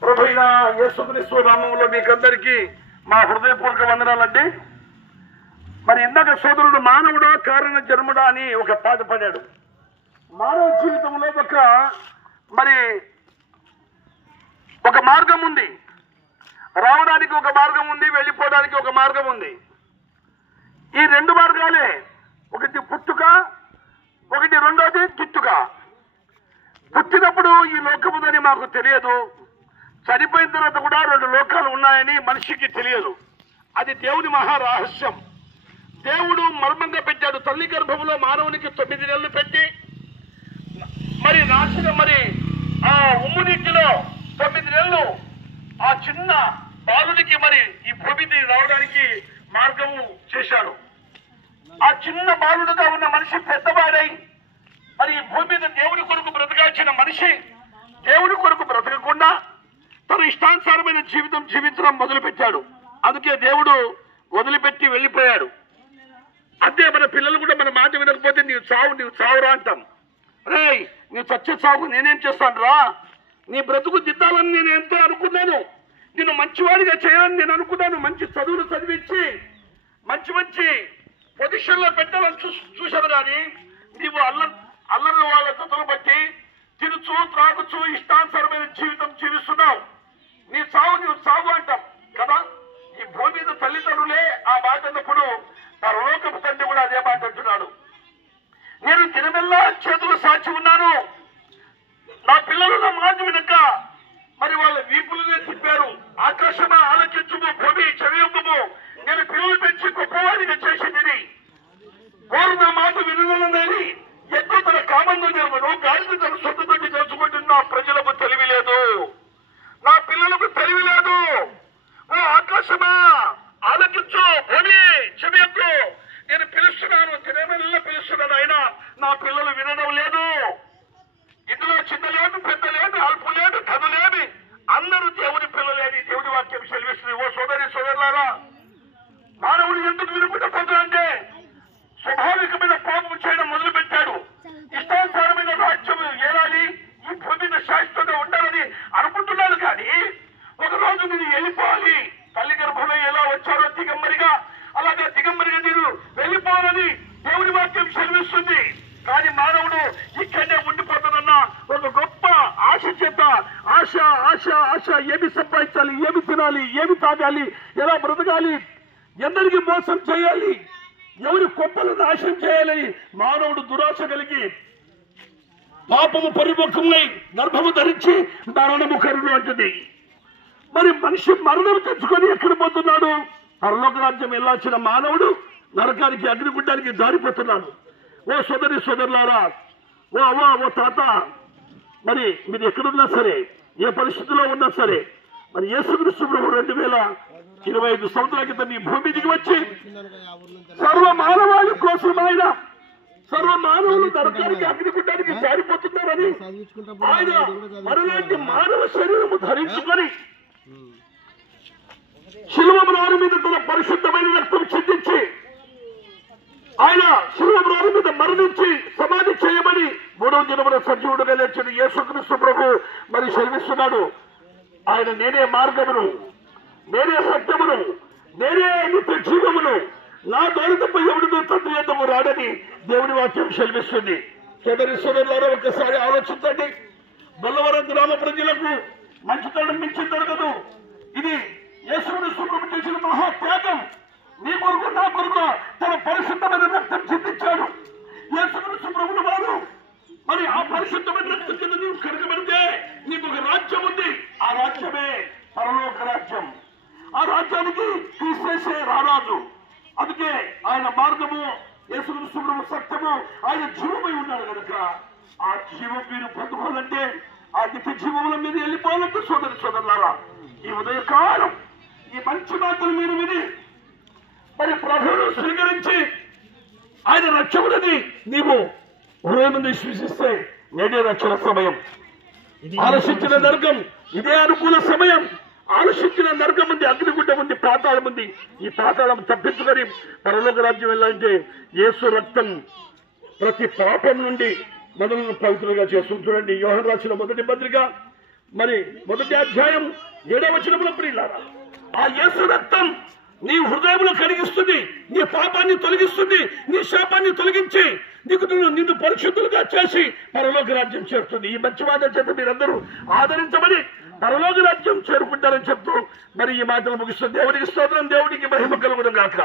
ప్రభువైన యేసుక్రీస్తు నామములో మీకందరికీ మా హృదయపూర్వక వందనాలండి. మరి ఇందాక సోదరుడు మానవుడా కారణ జన్ముడా అని ఒక పాట పాడాడు. మానవ జీవితంలో ఒక మార్గం ఉంది, రావడానికి ఒక మార్గం ఉంది, వెళ్ళిపోవడానికి ఒక మార్గం ఉంది. ఈ రెండు మార్గాలే, ఒకటి పుట్టుక, ఒకటి రెండోది గిట్టుక. పుట్టినప్పుడు ఈ లోకముదని మాకు తెలియదు, చనిపోయిన తర్వాత కూడా రెండు లోకాలు ఉన్నాయని మనిషికి తెలియదు. అది దేవుని మహారహస్యం. దేవుడు మర్మంగా పెట్టాడు. తల్లి గర్భంలో మానవునికి 9 నెలలు పెట్టి ఆ ఉమ్మునీటిలో 9 నెలలు ఆ చిన్న బాలునికి ఈ భూమిని రావడానికి మార్గము చేశాడు. ఆ చిన్న బాలుడుగా ఉన్న మనిషి పెద్దవాడై ఈ భూమి మీద దేవుడి కొరకు బ్రతకాల్సిన మనిషి దేవుడి కొరకు బ్రతకకుండా తన ఇష్టానుసారమైన జీవితం జీవించడం మొదలుపెట్టాడు. అందుకే దేవుడు వదిలిపెట్టి వెళ్ళిపోయాడు. అంతే మన పిల్లలు కూడా మన మాట వినకపోతే నీవు చావురా అంటాం. రే నువ్వు చచ్చే చావు నేనేం చేస్తాను రా, నీ బ్రతుకు దిద్దాలని నేను ఎంతో అనుకున్నాను, నేను మంచివాడిగా చేయాలని నేను అనుకున్నాను, మంచి చదువులు చదివించి మంచి పొజిషన్లో పెట్టాలని చూశాను. కానీ నీవు అల్లరి వాళ్ళ జతలు బట్టి తినుచు త్రాగుచు ఇష్టానుసారమైన జీవితం జీవిస్తున్నావు. నువ్వు చావు అంటాం కదా. ఈ భూమి మీద తల్లిదండ్రులే ఆ మాట అన్నప్పుడు పరలోకపు తండ్రి కూడా అదే మాట అంటున్నాడు. నేను దినమెల్లా చేతులు సాచి ఉన్నాను, నా పిల్లలు నా మాట వినక వాళ్ళ వీపులనే తిప్పారు. ఆకాశమా ఆలోచించుము, భూమి చెవియొప్పుము, నేను పిల్లలు పెంచి గొప్పవాడిగా చేసింది. వారు నా మాట వినలేదని ఎక్కువ తన కామంలో నిర్మను గాలిని తన సొంతతోటి తెలుసుకుంటున్న ప్రజలకు తెలివి లేదు, నా పిల్లలకు తెలివి లేదు. ఓ ఆకాశమా ఆలోచించు, భూమి చెవియొక్కు, నేను పిలుస్తున్నాను, తినమెల్లా పిలుస్తున్నాను, అయినా నా పిల్లలు వినడం లేదు. ఇందులో చిన్న లేదు, పెద్ద లేదు, అల్పు లేదు, కథ లేదు, అందరూ దేవుని పిల్లలేని దేవుడి వాక్యం సెలవిస్తుంది. ఓ సోదరులారా, మానవుడు ఎందుకు వినుకుంటే స్వాభావికమైన పాపం చేయడం మొదలుపెట్టాడు. ఇష్టానుసారమైన రాజ్యం ఏలాలి, ఈ భూమి మీద శాశ్వతంగా ఉండాలని అనుకుంటున్నాడు. కానీ ఒకరోజు నేను వెళ్ళిపోవాలి, తల్లి గర్భంలో ఎలా వచ్చారో దిగంబరిగా, అలాగే దిగంబరిగా నేను వెళ్ళిపోవాలని దేవుని వాక్యం సెలవిస్తుంది. కానీ మానవుడు ఇక్కడనే ఉండిపోతానన్న ఒక గొప్ప ఆశ చేత ఆశ ఆశ ఆశ, ఏమి సంపాదించాలి, ఏమి తినాలి, ఏమి తాగాలి, ఎలా బ్రతకాలి, ఎందరికి మోసం చేయాలి, ఎవరి కొప్పలు నాశనం చేయాలని మానవుడు దురాశ కలిగి పాపము పరిపక్వమై గర్భము ధరించి మరణము కరుడు అంటుంది. మనిషి మరణం తెచ్చుకొని ఎక్కడ పోతున్నాడు? పరలోక రాజ్యం వెళ్ళాల్సిన మానవుడు నరకానికి అగ్నిగుండానికి దారిపోతున్నాడు. ఓ సోదరులారా, ఓ తాత, మీరు ఎక్కడున్నా సరే, ఏ పరిస్థితిలో ఉన్నా సరే, యేసుక్రీస్తు ప్రభు 2025 సంవత్సరాల క్రితం ఈ భూమి దిగి వచ్చి సర్వ మానవాళి కోసం ఆయన సర్వ మానవులు నరకానికి అగ్నిగుండానికి జారిపోతున్నారని ఆయన మరలాంటి మానవ శరీరము ధరించుకొని శిలువ మ్రాను మీద తన పరిశుద్ధమైన రక్తం చిందించి ఆయన శిలువ మ్రాను మీద మరణించి సమాధి చేయమని 3వ దినమున సజీవుడుగా లేచిన యేసుక్రీస్తు ప్రభు సెలవిస్తున్నాడు. ఆయన నేనే మార్గమును, నేనే సత్యమును, నేనే నిత్య జీవమును, నా ద్వారా తప్ప ఎవరితో తండ్రి యొద్దకు రాడని దేవుని వాక్యం సెలవిస్తుంది. సోదరులారా, ఒక్కసారి ఆలోచించండి. బొల్లవరం గ్రామ ప్రజలకు మంచితనం మించి దొరకదు. ఇది యేసుక్రీస్తు ప్రభు చేసిన మహాత్యాగం. నీ కొరకు నా కొరకు తన పరిశుద్ధమైన రక్తం చిందించాడు యేసుక్రీస్తు ప్రభువు వారు. ఆ పరిశుద్ధమైన రక్తం కింద నీవు కడగబడితే నీకు ఒక రాజ్యం ఉంది. ఆ రాజ్యమే పరలోక రాజ్యం. ఆ రాజ్యానికి క్రీస్తు రారాజు. అందుకే ఆయన మార్గము, యేసుక్రీస్తు ప్రభు సత్యము, ఆయన జీవమై ఉన్నాడు కనుక ఆ జీవం మీరు పొందుకోవాలంటే, ఆ నిత్య జీవంలో మీరు వెళ్ళిపోవాలంటే సోదరులారా, ఈ ఉదయకాలం ఈ మంచి మాటలు మీరు విని ప్రభువును స్వీకరించి ఆయన రక్షకుడని నీవు హృదయం విశ్వసిస్తే నేనే రక్షణ సమయం. ఆలోచించిన నరకం ఇదే అనుకూల సమయం. ఆలోచించిన నరకం ఉంది, అగ్నిగుండం ఉంది, పాతాళం ఉంది. ఈ పాతాళం తప్పించుకొని పరలోక రాజ్యం వెళ్ళాలంటే యేసు రక్తం ప్రతి పాపం నుండి మనల్ని పవిత్రంగా చేస్తుంది. చూడండి, యోహాను రాసిన 1వ పత్రిక మరి 1వ అధ్యాయం 7వ వచనంలో ప్రియులారా, ఆ యేసు రక్తం నీ హృదయంలో కడిగిస్తుంది, నీ పాపాన్ని తొలగిస్తుంది, నీ శాపాన్ని తొలగించి నిన్ను పరిశుద్ధులుగా చేసి పరలోక రాజ్యం చేరుతుంది. ఈ మంచి మాట చేత మీరందరూ ఆదరించబడి పరలోక రాజ్యం చేరుకుంటారని చెప్తూ మరి ఈ మాటలు ముగిస్తుంది. దేవుడికి స్తోత్రం, దేవుడికి మహిమ కలుగును గాక.